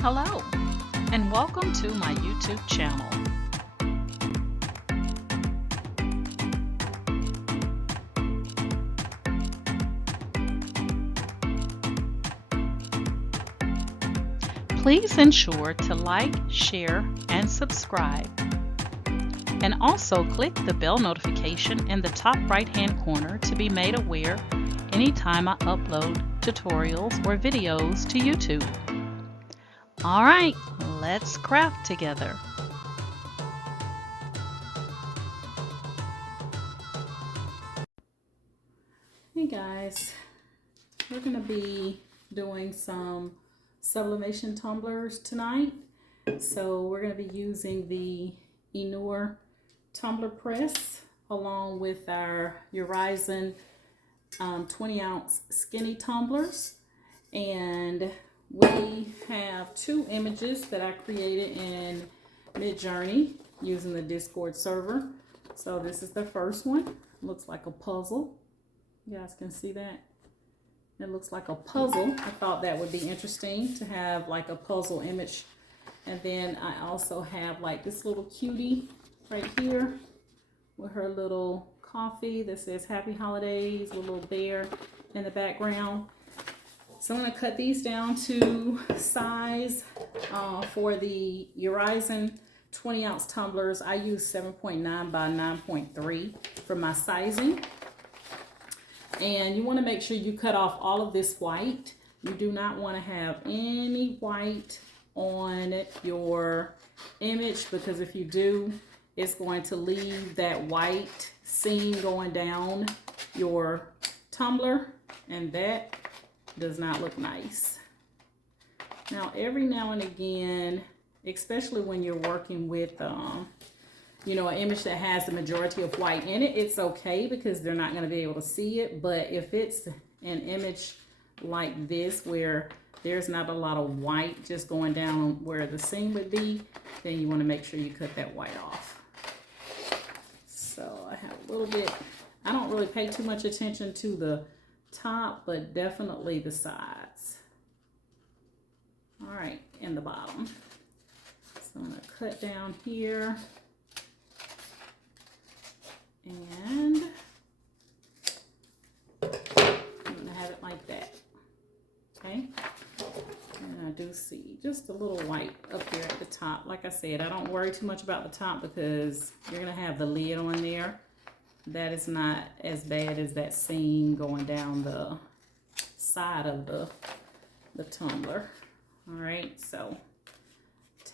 Hello, and welcome to my YouTube channel. Please ensure to like, share, and subscribe. And also click the bell notification in the top right-hand corner to be made aware anytime I upload tutorials or videos to YouTube. All right, let's craft together. Hey guys, we're going to be doing some sublimation tumblers tonight. So we're going to be using the Enure tumbler press along with our Horizon 20-ounce skinny tumblers. And we have two images that I created in Midjourney using the Discord server. So this is the first one. Looks like a puzzle. You guys can see that. It looks like a puzzle. I thought that would be interesting to have like a puzzle image. And then I also have like this little cutie right here with her little coffee that says Happy Holidays, with a little bear in the background. So I'm going to cut these down to size for the Horizon 20-ounce tumblers. I use 7.9 by 9.3 for my sizing. And you want to make sure you cut off all of this white. You do not want to have any white on your image, because if you do, it's going to leave that white seam going down your tumbler, and that does not look nice. Now, every now and again, especially when you're working with you know, an image that has the majority of white in it, it's okay because they're not going to be able to see it. But if it's an image like this where there's not a lot of white just going down where the seam would be, then you want to make sure you cut that white off. So I have a little bit, I don't really pay too much attention to the top, but definitely the sides. All right, and the bottom. So I'm going to cut down here. And I'm going to have it like that, okay? And I do see just a little white up here at the top. Like I said, I don't worry too much about the top because you're going to have the lid on there. That is not as bad as that seam going down the side of the tumbler. All right, so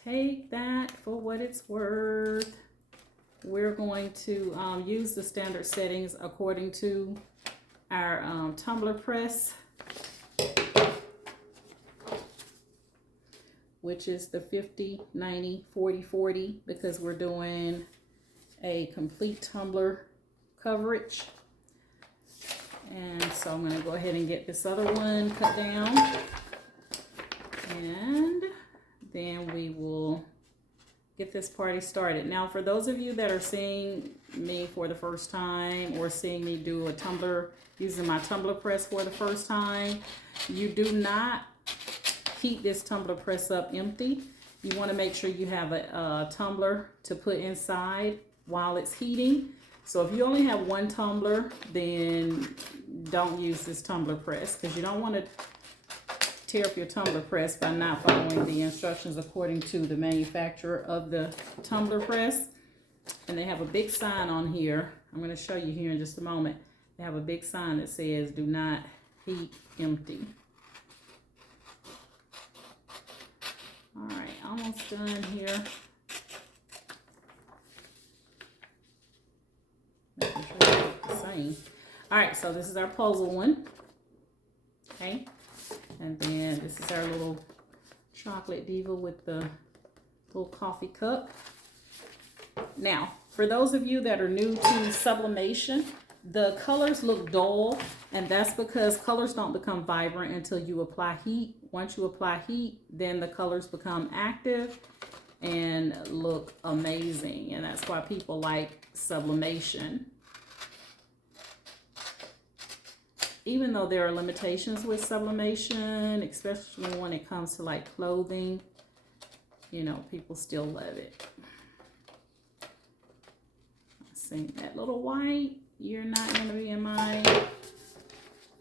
take that for what it's worth. We're going to use the standard settings according to our tumbler press, which is the 50, 90, 40, 40, because we're doing a complete tumbler coverage. And so I'm going to go ahead and get this other one cut down. And then we will get this party started. Now, for those of you that are seeing me for the first time or seeing me do a tumbler using my tumbler press for the first time, you do not heat this tumbler press up empty. You want to make sure you have a tumbler to put inside while it's heating. So if you only have one tumbler, then don't use this tumbler press, because you don't want to tear up your tumbler press by not following the instructions according to the manufacturer of the tumbler press. And they have a big sign on here. I'm going to show you here in just a moment. They have a big sign that says do not heat empty. All right, almost done here. Making sure it's the same. All right, so this is our puzzle one. Okay. And then this is our little chocolate diva with the little coffee cup. Now, for those of you that are new to sublimation, the colors look dull, and that's because colors don't become vibrant until you apply heat. Once you apply heat, then the colors become active and look amazing, and that's why people like sublimation. Even though there are limitations with sublimation, especially when it comes to like clothing, you know, people still love it. See that little white, you're not going to be in my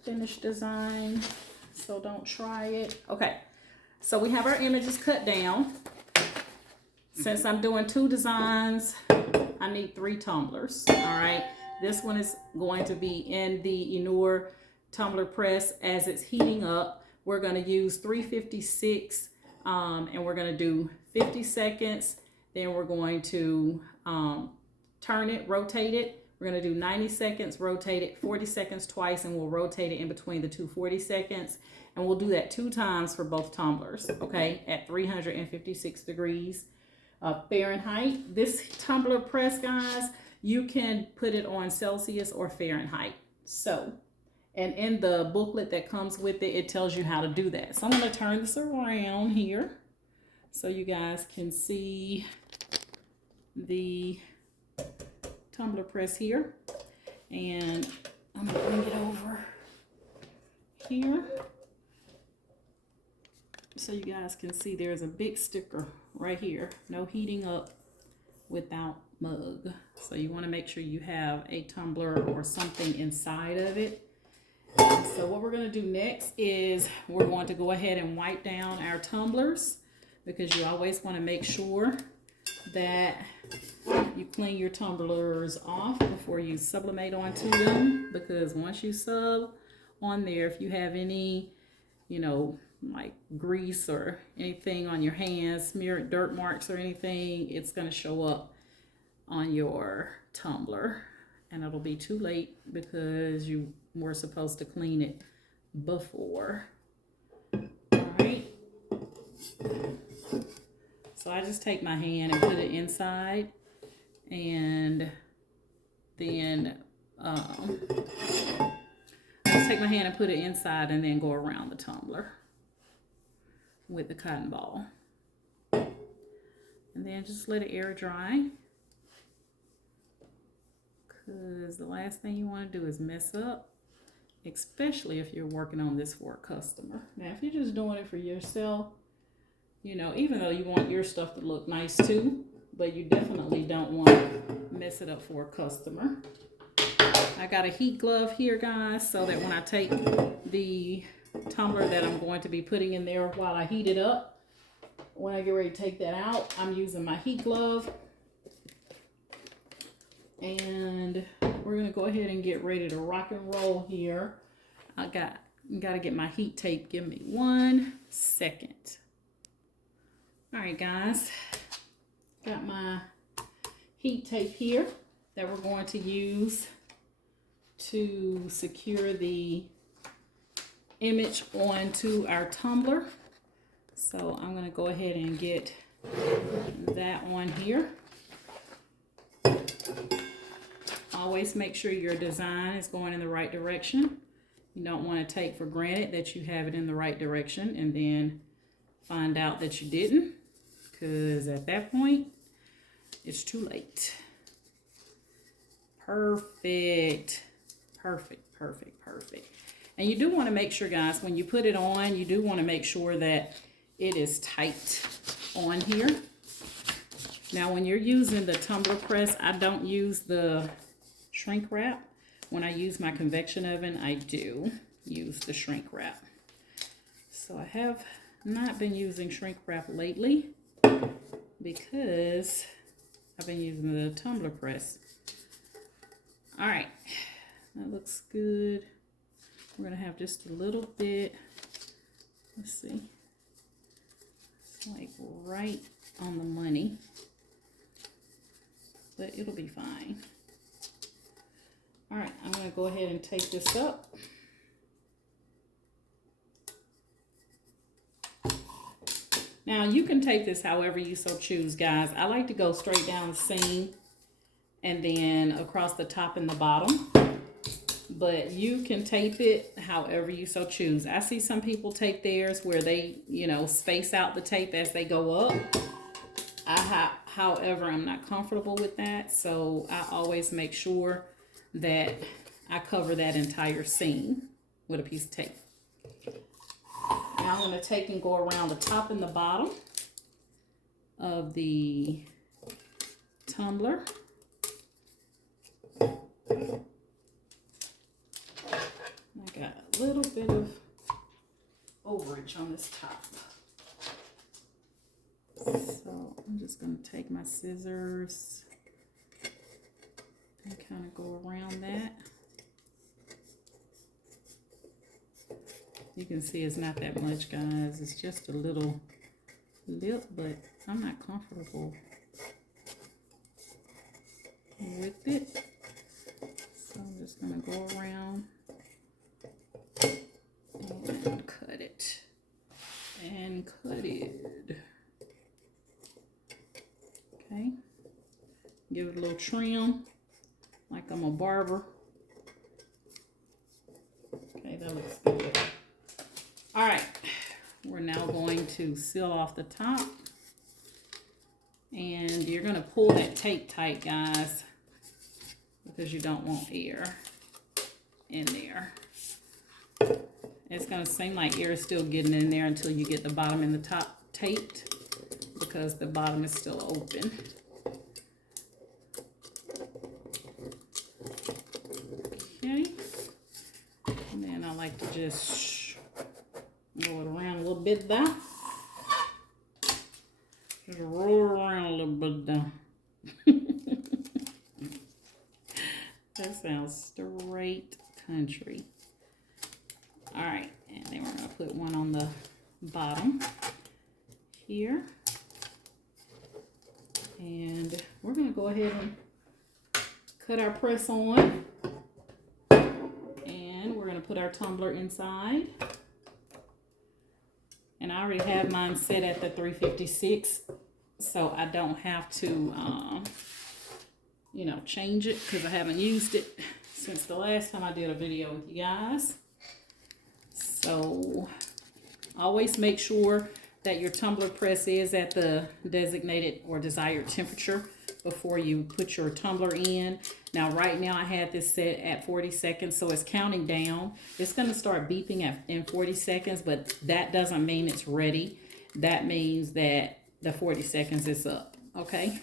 finished design, so don't try it. Okay, so we have our images cut down. Since I'm doing 2 designs, I need 3 tumblers. All right, this one is going to be in the Enure tumbler press as it's heating up. We're going to use 356 and we're going to do 50 seconds. Then we're going to turn it, rotate it. We're going to do 90 seconds, rotate it, 40 seconds twice, and we'll rotate it in between the 2 40 seconds. And we'll do that 2 times for both tumblers, okay, at 356 degrees Fahrenheit. This tumbler press, guys, you can put it on Celsius or Fahrenheit. So, and in the booklet that comes with it, it tells you how to do that. So I'm going to turn this around here so you guys can see the tumbler press here. And I'm going to bring it over here so you guys can see there's a big sticker right here. No heating up without mug. So you want to make sure you have a tumbler or something inside of it. And so what we're going to do next is we're going to go ahead and wipe down our tumblers, because you always want to make sure that you clean your tumblers off before you sublimate onto them, because once you sub on there, if you have any, you know, like grease or anything on your hands, smeared dirt marks or anything, it's going to show up on your tumbler and it'll be too late because you were supposed to clean it before. All right, so I just take my hand and put it inside, and then I just take my hand and put it inside and then go around the tumbler with the cotton ball, and then just let it air dry, because the last thing you want to do is mess up, especially if you're working on this for a customer. Now if you're just doing it for yourself, you know, even though you want your stuff to look nice too, but you definitely don't want to mess it up for a customer. I got a heat glove here, guys, so that when I take the tumbler that I'm going to be putting in there while I heat it up, when I get ready to take that out, I'm using my heat glove. And we're going to go ahead and get ready to rock and roll here. I got to get my heat tape. Give me 1 second. All right, guys, got my heat tape here that we're going to use to secure the image onto our tumbler. So I'm going to go ahead and get that one here. Always make sure your design is going in the right direction. You don't want to take for granted that you have it in the right direction and then find out that you didn't, because at that point it's too late. Perfect, perfect, perfect, perfect. And you do want to make sure, guys, when you put it on, you do want to make sure that it is tight on here. Now when you're using the tumbler press, I don't use the shrink wrap. When I use my convection oven, I do use the shrink wrap. So I have not been using shrink wrap lately because I've been using the tumbler press. All right, that looks good. We're gonna have just a little bit, let's see, it's like right on the money, but it'll be fine. All right, I'm gonna go ahead and take this up. Now you can tape this however you so choose, guys. I like to go straight down the seam and then across the top and the bottom, but you can tape it however you so choose. I see some people tape theirs where they, you know, space out the tape as they go up. However, I'm not comfortable with that, so I always make sure that I cover that entire seam with a piece of tape. Now I'm going to take and go around the top and the bottom of the tumbler. I got a little bit of overage on this top. So I'm just going to take my scissors and kind of go around that. You can see it's not that much, guys. It's just a little lip, but I'm not comfortable with it. So I'm just going to go around and cut it. And cut it. Okay. Give it a little trim like I'm a barber. Okay, that looks good. All right, we're now going to seal off the top, and you're going to pull that tape tight, guys, because you don't want air in there. It's going to seem like air is still getting in there until you get the bottom and the top taped, because the bottom is still open. Okay, and then I like to just roll it around a little bit there. Just roll it around a little bit there. That sounds straight country. All right, and then we're going to put one on the bottom here. And we're going to go ahead and cut our press on. And we're going to put our tumbler inside. And I already have mine set at the 356, so I don't have to, you know, change it because I haven't used it since the last time I did a video with you guys. So always make sure that your tumbler press is at the designated or desired temperature before you put your tumbler in. Now right now I had this set at 40 seconds, so it's counting down. It's going to start beeping in 40 seconds, but that doesn't mean it's ready. That means that the 40 seconds is up. Okay,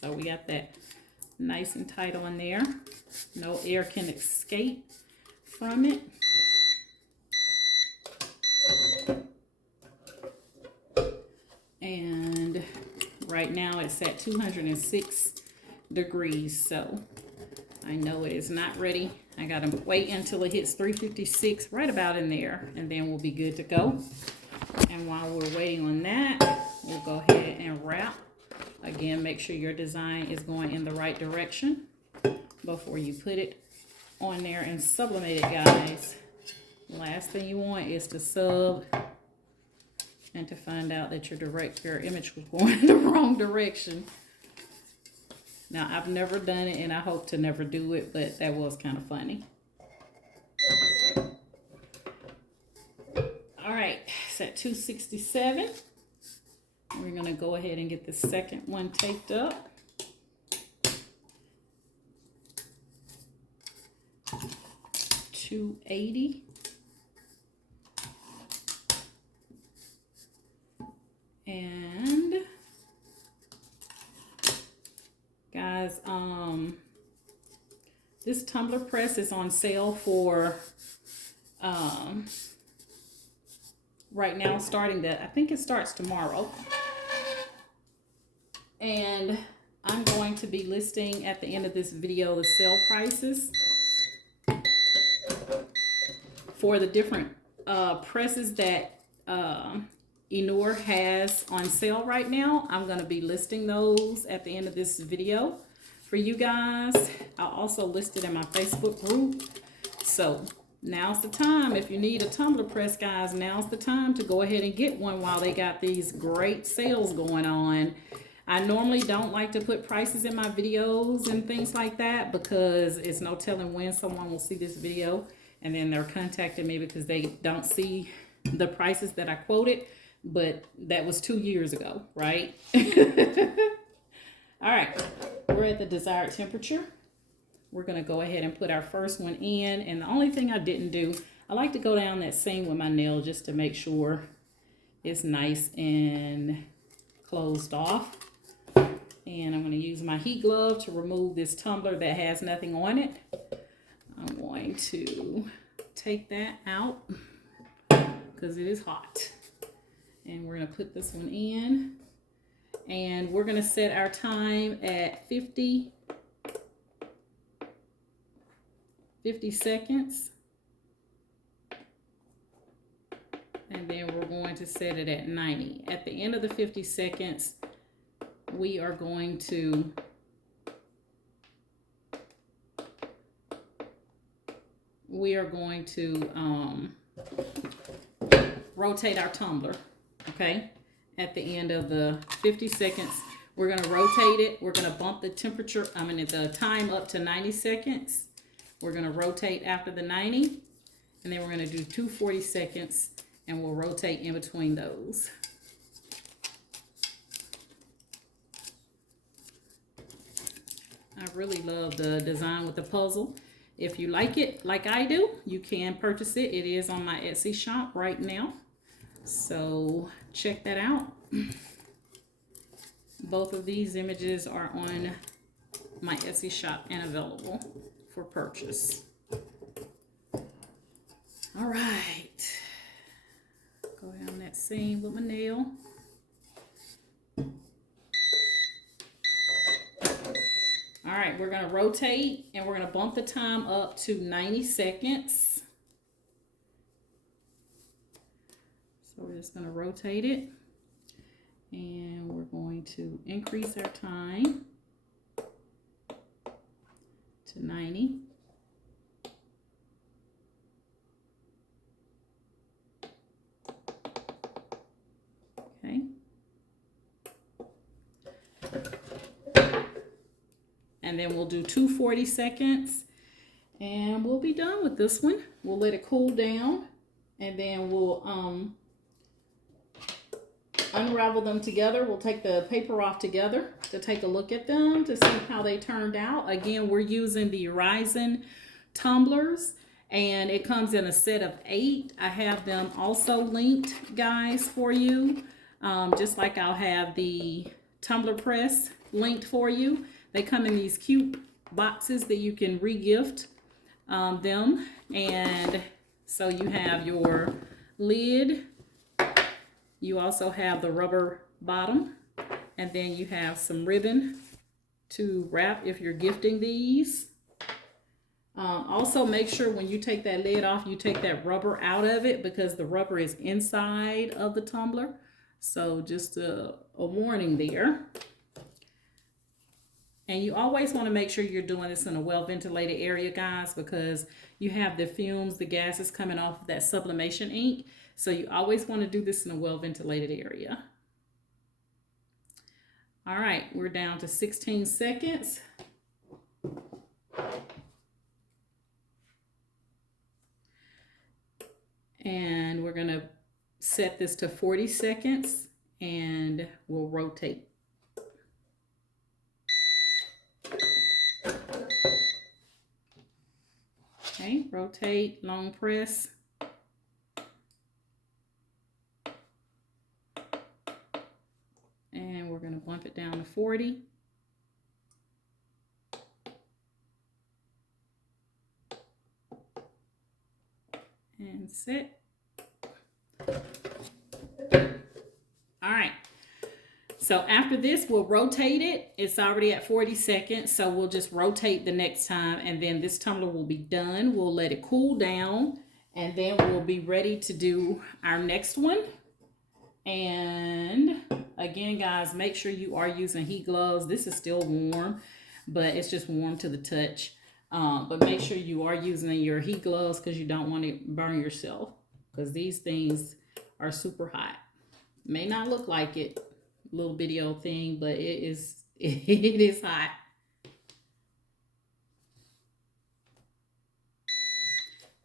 so we got that nice and tight on there. No air can escape from it. And right now it's at 206 degrees, so I know it is not ready. I gotta wait until it hits 356, right about in there, and then we'll be good to go. And while we're waiting on that, we'll go ahead and wrap. Again, make sure your design is going in the right direction before you put it on there and sublimate it, guys. Last thing you want is to sub and to find out that your image was going in the wrong direction. Now, I've never done it, and I hope to never do it, but that was kind of funny. All right, it's at 267. We're going to go ahead and get the second one taped up. $280. And guys, this tumbler press is on sale for right now, I think it starts tomorrow. And I'm going to be listing at the end of this video the sale prices for the different presses that Enur has on sale right now. I'm going to be listing those at the end of this video for you guys. I'll also list it in my Facebook group. So now's the time. If you need a tumbler press, guys, now's the time to go ahead and get one while they got these great sales going on. I normally don't like to put prices in my videos and things like that because it's no telling when someone will see this video and then they're contacting me because they don't see the prices that I quoted. But that was 2 years ago, right? All right, we're at the desired temperature. We're going to go ahead and put our first one in. And the only thing I didn't do, I like to go down that seam with my nail just to make sure it's nice and closed off. And I'm going to use my heat glove to remove this tumbler that has nothing on it. I'm going to take that out because it is hot. And we're going to put this one in. And we're going to set our time at 50 seconds. And then we're going to set it at 90. At the end of the 50 seconds, we are going to rotate our tumbler, okay? At the end of the 50 seconds, we're going to rotate it. We're going to bump the the time up to 90 seconds. We're going to rotate after the 90, and then we're going to do 240 seconds, and we'll rotate in between those. I really love the design with the puzzle. If you like it like I do, you can purchase it. It is on my Etsy shop right now. So check that out. Both of these images are on my Etsy shop and available for purchase. All right. Go down that seam with my nail. All right, we're going to rotate and we're going to bump the time up to 90 seconds. So we're just going to rotate it and we're going to increase our time to 90. Okay. And then we'll do 240 seconds and we'll be done with this one. We'll let it cool down and then we'll unravel them together. We'll take the paper off together to take a look at them to see how they turned out. Again, we're using the Horizon tumblers and it comes in a set of 8. I have them also linked, guys, for you. Just like I'll have the tumbler press linked for you. They come in these cute boxes that you can re-gift them. And so you have your lid. You also have the rubber bottom. And then you have some ribbon to wrap if you're gifting these. Also make sure when you take that lid off, you take that rubber out of it because the rubber is inside of the tumbler. So just a warning there. And you always want to make sure you're doing this in a well-ventilated area, guys, because you have the fumes, the gases coming off of that sublimation ink. So you always want to do this in a well-ventilated area. All right, we're down to 16 seconds. And we're going to set this to 40 seconds and we'll rotate. Okay, rotate, long press. And we're going to bump it down to 40. And set. All right. So after this, we'll rotate it. It's already at 40 seconds, so we'll just rotate the next time, and then this tumbler will be done. We'll let it cool down, and then we'll be ready to do our next one. And again, guys, make sure you are using heat gloves. This is still warm, but it's just warm to the touch. But make sure you are using your heat gloves because you don't want to burn yourself, because these things are super hot. May not look like it, little video thing, but it is hot.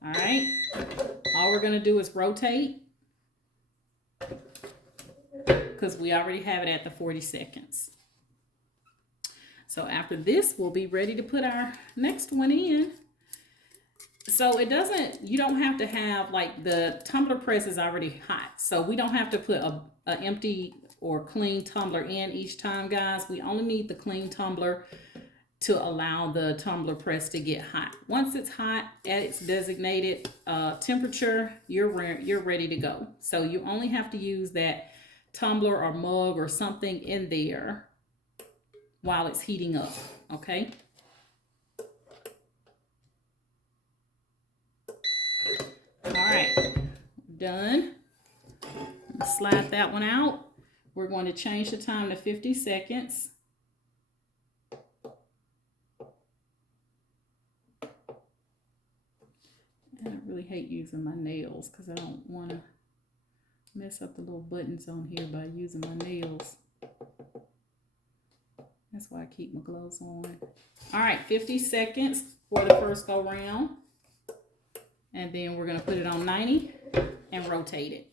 All right, all we're gonna do is rotate because we already have it at the 40 seconds. So after this, we'll be ready to put our next one in. So it doesn't, you don't have to have, like, the tumbler press is already hot, so we don't have to put a empty or clean tumbler in each time, guys. We only need the clean tumbler to allow the tumbler press to get hot. Once it's hot at its designated temperature, you're ready to go. So you only have to use that tumbler or mug or something in there while it's heating up, okay? All right, done. Slide that one out. We're going to change the time to 50 seconds. And I really hate using my nails because I don't want to mess up the little buttons on here by using my nails. That's why I keep my gloves on. All right, 50 seconds for the first go round. And then we're going to put it on 90 and rotate it.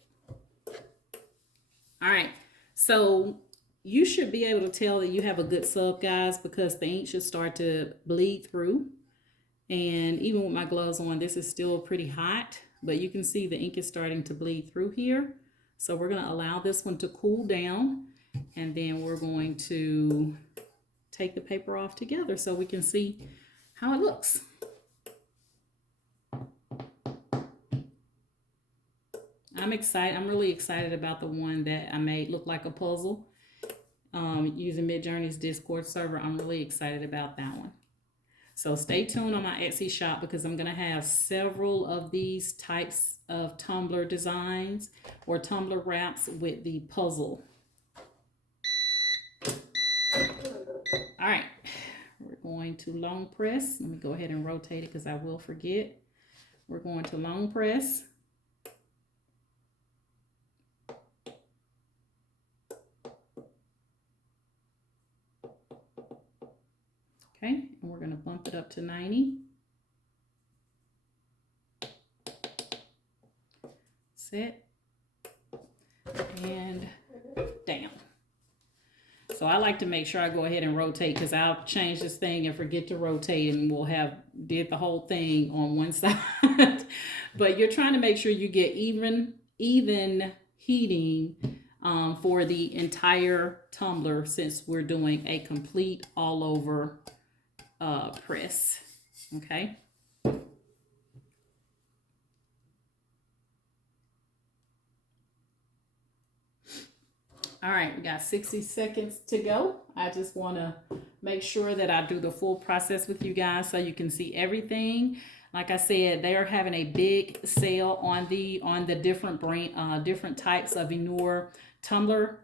All right, so you should be able to tell that you have a good sub, guys, because the ink should start to bleed through. And even with my gloves on, this is still pretty hot, but you can see the ink is starting to bleed through here. So we're going to allow this one to cool down, and then we're going to take the paper off together so we can see how it looks. I'm excited. I'm really excited about the one that I made look like a puzzle using Midjourney's Discord server. I'm really excited about that one. So stay tuned on my Etsy shop because I'm going to have several of these types of tumbler designs or tumbler wraps with the puzzle. All right, we're going to long press. Let me go ahead and rotate it because I will forget. We're going to long press. Okay, and we're going to bump it up to 90. Set. And down. So I like to make sure I go ahead and rotate because I'll change this thing and forget to rotate and we'll have did the whole thing on one side. But you're trying to make sure you get even heating for the entire tumbler since we're doing a complete all over press. Okay. All right, we got 60 seconds to go. I just want to make sure that I do the full process with you guys so you can see everything. Like I said, they are having a big sale on the different different types of Inur tumbler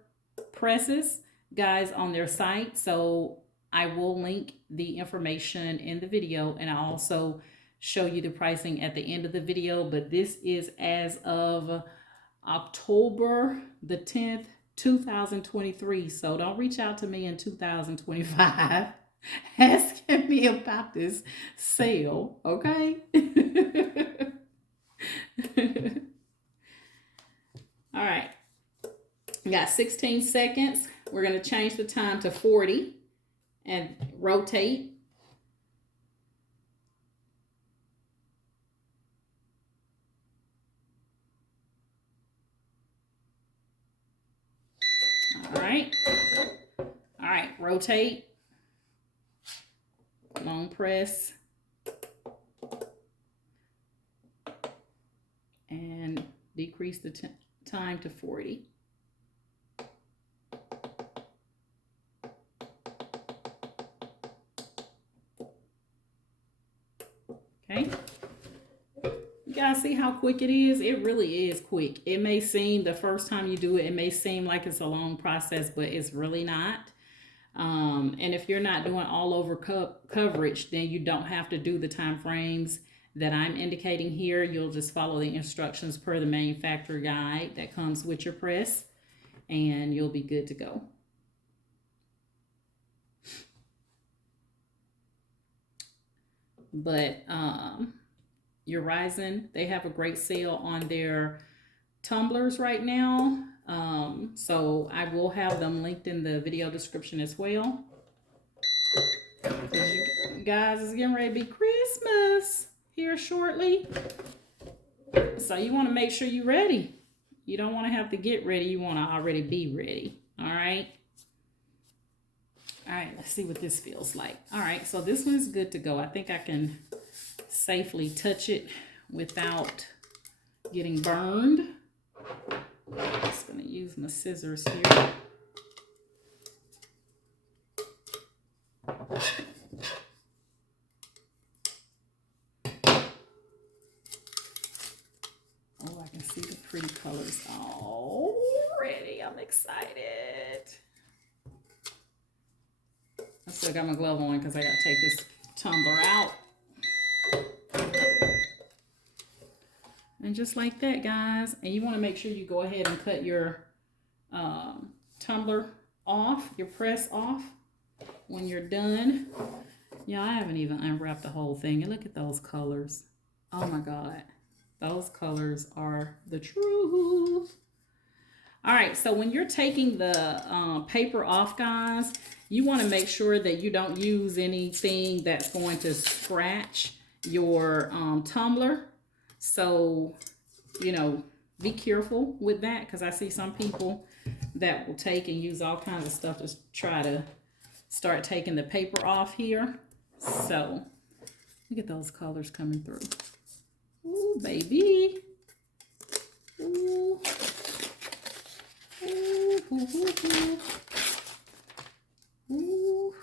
presses, guys, on their site. So I will link the information in the video, and I'll also show you the pricing at the end of the video. But this is as of October the 10th, 2023. So don't reach out to me in 2025 asking me about this sale, okay? All right, we got 16 seconds. We're going to change the time to 40 and rotate. All right, rotate, long press, and decrease the time to 40. Okay. You guys see how quick it is? It really is quick. It may seem the first time you do it, it may seem like it's a long process, but it's really not. And if you're not doing all over coverage, then you don't have to do the time frames that I'm indicating here. You'll just follow the instructions per the manufacturer guide that comes with your press, and you'll be good to go. But your Ryzen, they have a great sale on their tumblers right now. So I will have them linked in the video description as well. You guys, it's getting ready to be Christmas here shortly. So you want to make sure you're ready. You don't want to have to get ready. You want to already be ready. All right. All right, let's see what this feels like. All right, so this one's good to go. I think I can safely touch it without getting burned. I'm just gonna use my scissors here. Oh, I can see the pretty colors already. I'm excited. I still got my glove on because I gotta take this tumbler out. And just like that, guys. And you want to make sure you go ahead and cut your tumbler off, your press off when you're done. Yeah, I haven't even unwrapped the whole thing. And look at those colors. Oh my God. Those colors are the truth. All right, so when you're taking the paper off, guys, you want to make sure that you don't use anything that's going to scratch your tumbler. So, you know, be careful with that, because I see some people that will take and use all kinds of stuff to try to start taking the paper off here. So, look at those colors coming through. Ooh, baby. Ooh. Ooh, ooh, ooh, ooh. Ooh.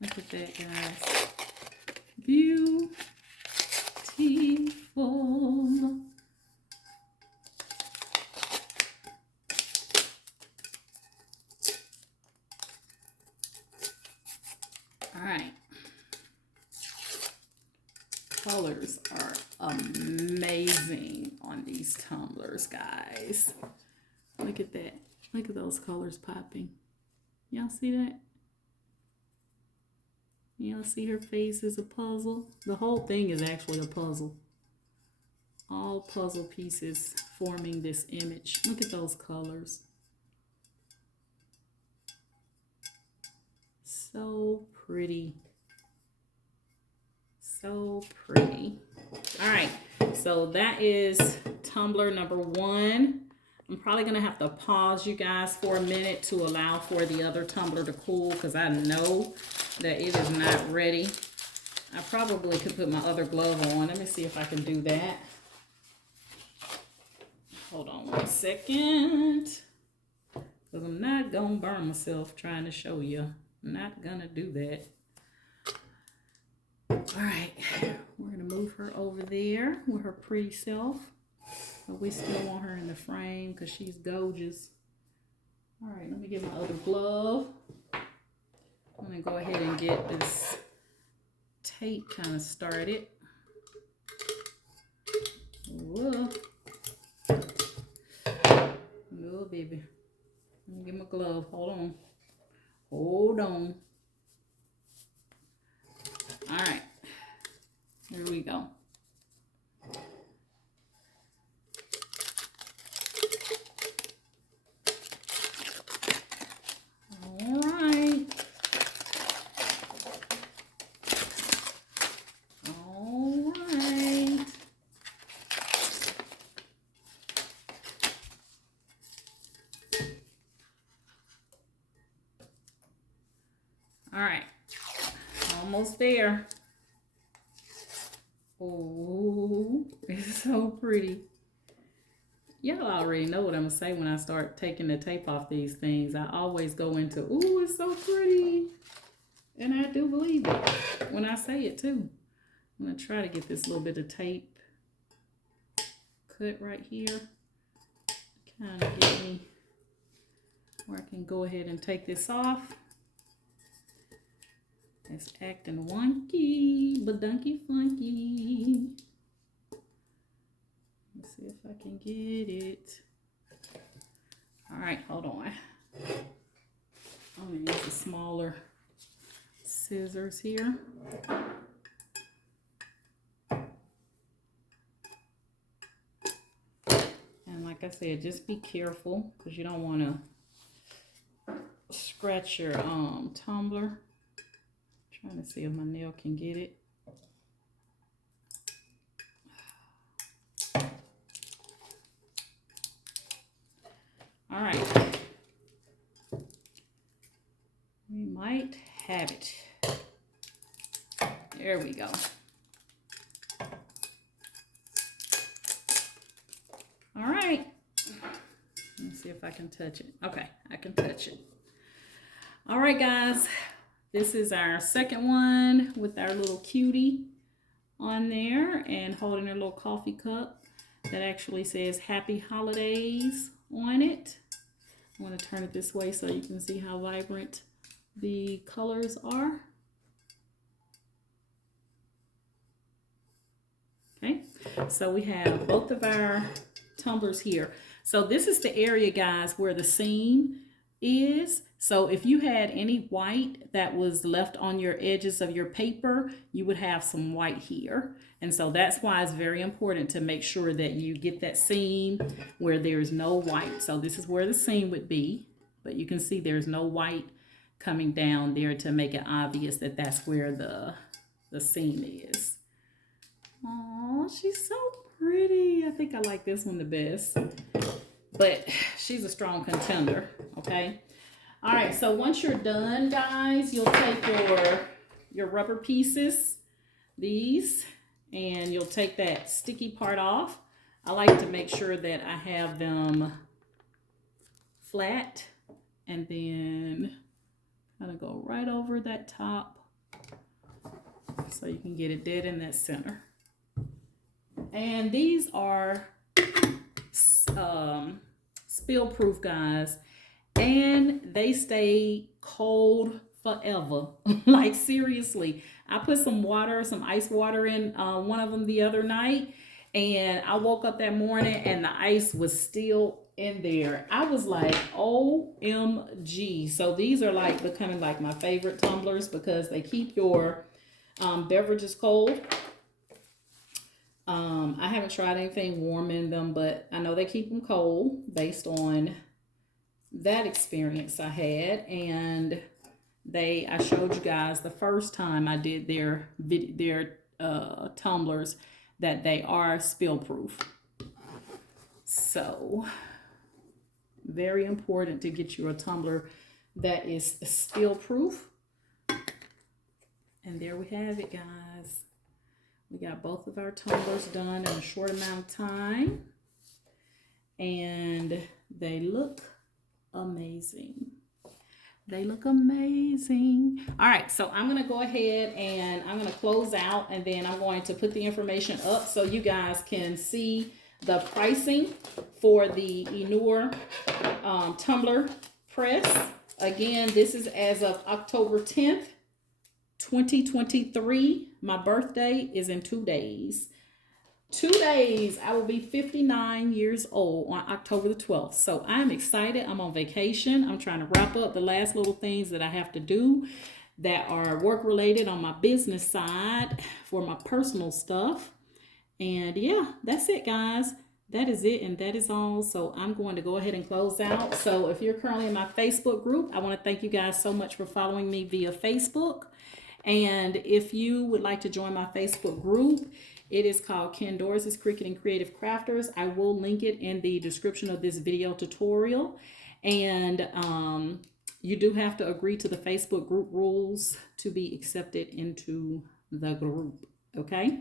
Look at that, guys. Beautiful. All right. Colors are amazing on these tumblers, guys. Look at that. Look at those colors popping. Y'all see that? Y'all see her face is a puzzle? The whole thing is actually a puzzle. All puzzle pieces forming this image. Look at those colors. So pretty. So pretty. All right, so that is tumbler number 1. I'm probably gonna have to pause you guys for a minute to allow for the other tumbler to cool, because I know that it is not ready. I probably could put my other glove on. Let me see if I can do that. Hold on 1 second, because I'm not gonna burn myself trying to show you. I'm not gonna do that. All right, we're gonna move her over there with her pretty self, but we still want her in the frame because she's gorgeous. All right, let me get my other glove. I'm gonna go ahead and get this tape kind of started. Whoa. Whoa, baby. Let me get my glove. Hold on. Hold on. All right. Here we go. All right. All right. All right. Almost there. Oh, it's so pretty. Y'all already know what I'm gonna say when I start taking the tape off these things. I always go into, ooh, it's so pretty. And I do believe it when I say it too. I'm gonna try to get this little bit of tape cut right here. Kind of get me where I can go ahead and take this off. It's acting wonky, badunky funky. Let's see if I can get it. All right, hold on. I'm gonna use the smaller scissors here. And like I said, just be careful because you don't want to scratch your tumbler. Trying to see if my nail can get it. There we go. All right. Let me see if I can touch it. Okay, I can touch it. All right, guys. This is our second one with our little cutie on there and holding her little coffee cup that actually says Happy Holidays on it. I want to turn it this way so you can see how vibrant the colors are. Okay, so we have both of our tumblers here. So this is the area, guys, where the seam is. So if you had any white that was left on your edges of your paper, you would have some white here. And so that's why it's very important to make sure that you get that seam where there's no white. So this is where the seam would be, but you can see there's no white coming down there to make it obvious that that's where the seam is. Oh, she's so pretty. I think I like this one the best, but she's a strong contender, okay? All right, so once you're done, guys, you'll take your rubber pieces, these, and you'll take that sticky part off. I like to make sure that I have them flat and then kind of go right over that top so you can get it dead in that center. And these are spill proof, guys, and they stay cold forever. Like seriously, I put some ice water in one of them the other night, and I woke up that morning and the ice was still in there. I was like, OMG. So these are like becoming like my favorite tumblers because they keep your beverages cold. I haven't tried anything warm in them, but I know they keep them cold based on that experience I had. And I showed you guys the first time I did their tumblers that they are spill proof. So very important to get you a tumbler that is spill proof. And there we have it, guys. We got both of our tumblers done in a short amount of time. And they look amazing. They look amazing. All right, so I'm going to go ahead and I'm going to close out, and then I'm going to put the information up so you guys can see the pricing for the Enure tumbler press. Again, this is as of October 10th. 2023. My birthday is in 2 days. 2 days. I will be 59 years old on October the 12th. So I'm excited. I'm on vacation. I'm trying to wrap up the last little things that I have to do that are work related on my business side for my personal stuff. And yeah, that's it, guys. That is it, and that is all. So I'm going to go ahead and close out. So if you're currently in my Facebook group, I want to thank you guys so much for following me via Facebook. And if you would like to join my Facebook group, it is called Ken Doris' Cricut and Creative Crafters. I will link it in the description of this video tutorial. And you do have to agree to the Facebook group rules to be accepted into the group, okay?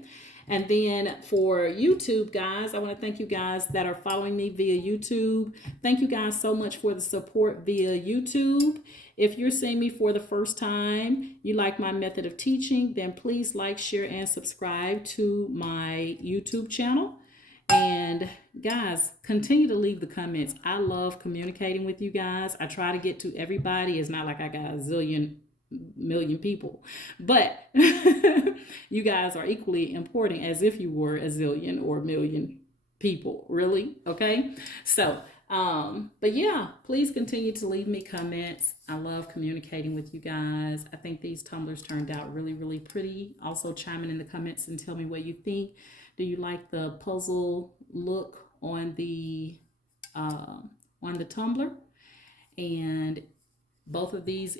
And then for YouTube, guys, I want to thank you guys that are following me via YouTube. Thank you guys so much for the support via YouTube. If you're seeing me for the first time, you like my method of teaching, then please like, share, and subscribe to my YouTube channel. And guys, continue to leave the comments. I love communicating with you guys. I try to get to everybody. It's not like I got a million people, but you guys are equally important as if you were a zillion or a million people, really. Okay, so but yeah, please continue to leave me comments. I love communicating with you guys. I think these tumblers turned out really, really pretty. Also chime in the comments and tell me what you think. Do you like the puzzle look on the tumbler? And Both of these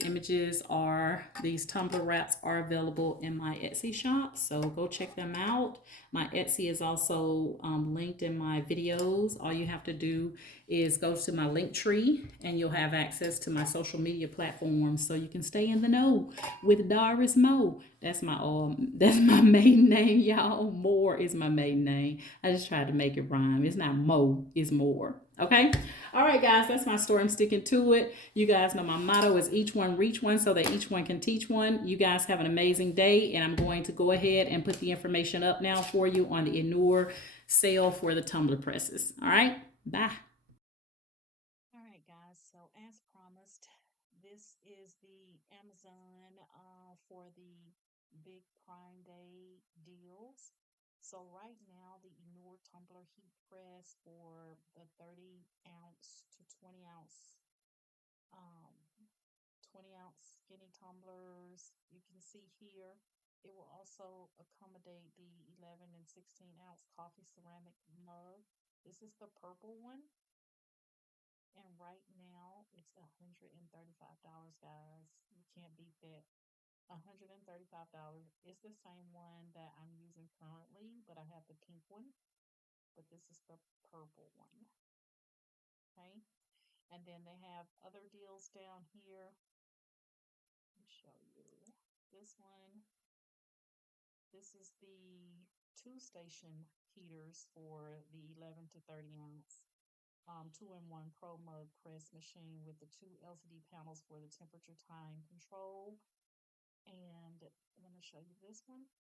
these tumbler wraps are available in my Etsy shop, so go check them out. My Etsy is also linked in my videos. All you have to do is go to my link tree and you'll have access to my social media platforms so you can stay in the know with Doris Mo. That's my maiden name, y'all. Moore is my maiden name. I just tried to make it rhyme. It's not Mo, it's Moore. Okay? All right, guys, that's my story. I'm sticking to it. You guys know my motto is each one reach one so that each one can teach one. You guys have an amazing day, and I'm going to go ahead and put the information up now for you on the Inure sale for the tumbler presses. All right, bye. All right, guys. So as promised, this is the Amazon for the Big Prime Day deals. So right now, the Enor tumbler heat press for the 30-ounce to 20-ounce, um, 20-ounce skinny tumblers. You can see here. It will also accommodate the 11 and 16-ounce coffee ceramic mug. This is the purple one. And right now it's $135, guys. You can't beat that. $135 is the same one that I'm using currently, but I have the pink one. But this is the purple one. Okay. And then they have other deals down here. Let me show you. This one. This is the 2-station heaters for the 11 to 30 ounce. 2-in-1 Pro Mug press machine with the 2 LCD panels for the temperature time control. And I'm going to show you this one.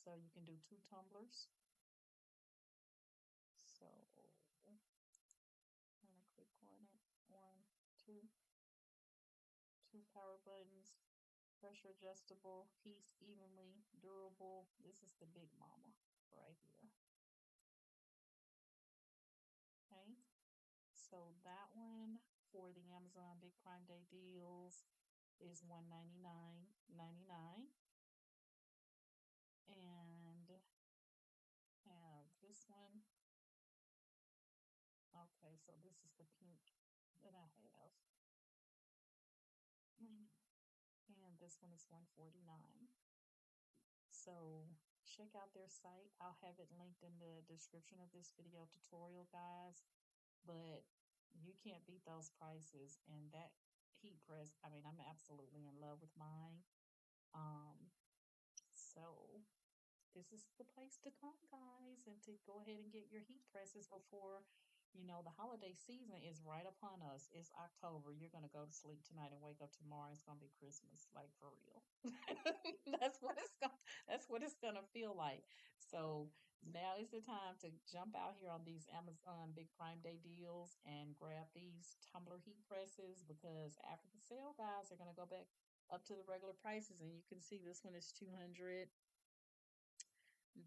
So you can do 2 tumblers. So I'm going to click on it. 1, 2, 2 power buttons, pressure adjustable, heats evenly, durable. This is the big mama right here. Okay. So that one for the Amazon Big Prime Day deals is $199.99. And have this one. Okay, so this is the pink that I have. And this one is $149. So check out their site. I'll have it linked in the description of this video tutorial, guys. But you can't beat those prices. And that heat press, I mean, I'm absolutely in love with mine. So this is the place to come, guys, and to go ahead and get your heat presses before, the holiday season is right upon us. It's October. You're going to go to sleep tonight and wake up tomorrow. It's going to be Christmas, like for real. That's what it's going to feel like. So now is the time to jump out here on these Amazon Big Prime Day deals and grab these tumbler heat presses, because after the sale, guys, they're going to go back up to the regular prices, and you can see this one is 200.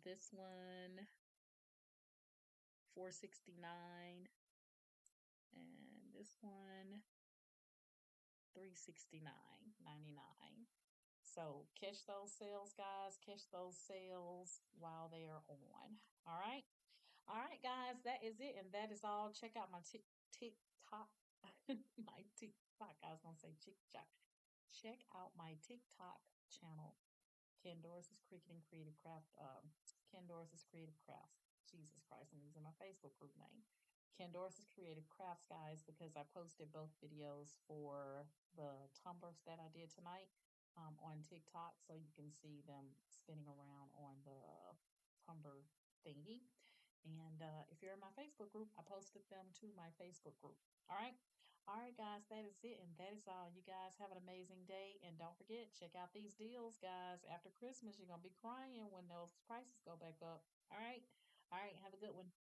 This one, 469, and this one, 369.99. So catch those sales, guys. Catch those sales while they are on. All right. All right, guys. That is it, and that is all. Check out my TikTok. My TikTok. I was gonna say TikTok. Check out my TikTok channel. Ken Doris's Cricket and Creative Craft. Ken Doris's Creative Crafts. Jesus Christ, I'm using my Facebook group name. Ken Doris's Creative Crafts, guys, because I posted both videos for the tumblers that I did tonight on TikTok, so you can see them spinning around on the tumbler thingy. And if you're in my Facebook group, I posted them to my Facebook group. All right. All right, guys, that is it. And that is all. You guys have an amazing day. And don't forget, check out these deals, guys. After Christmas, you're going to be crying when those prices go back up. All right. All right. Have a good one.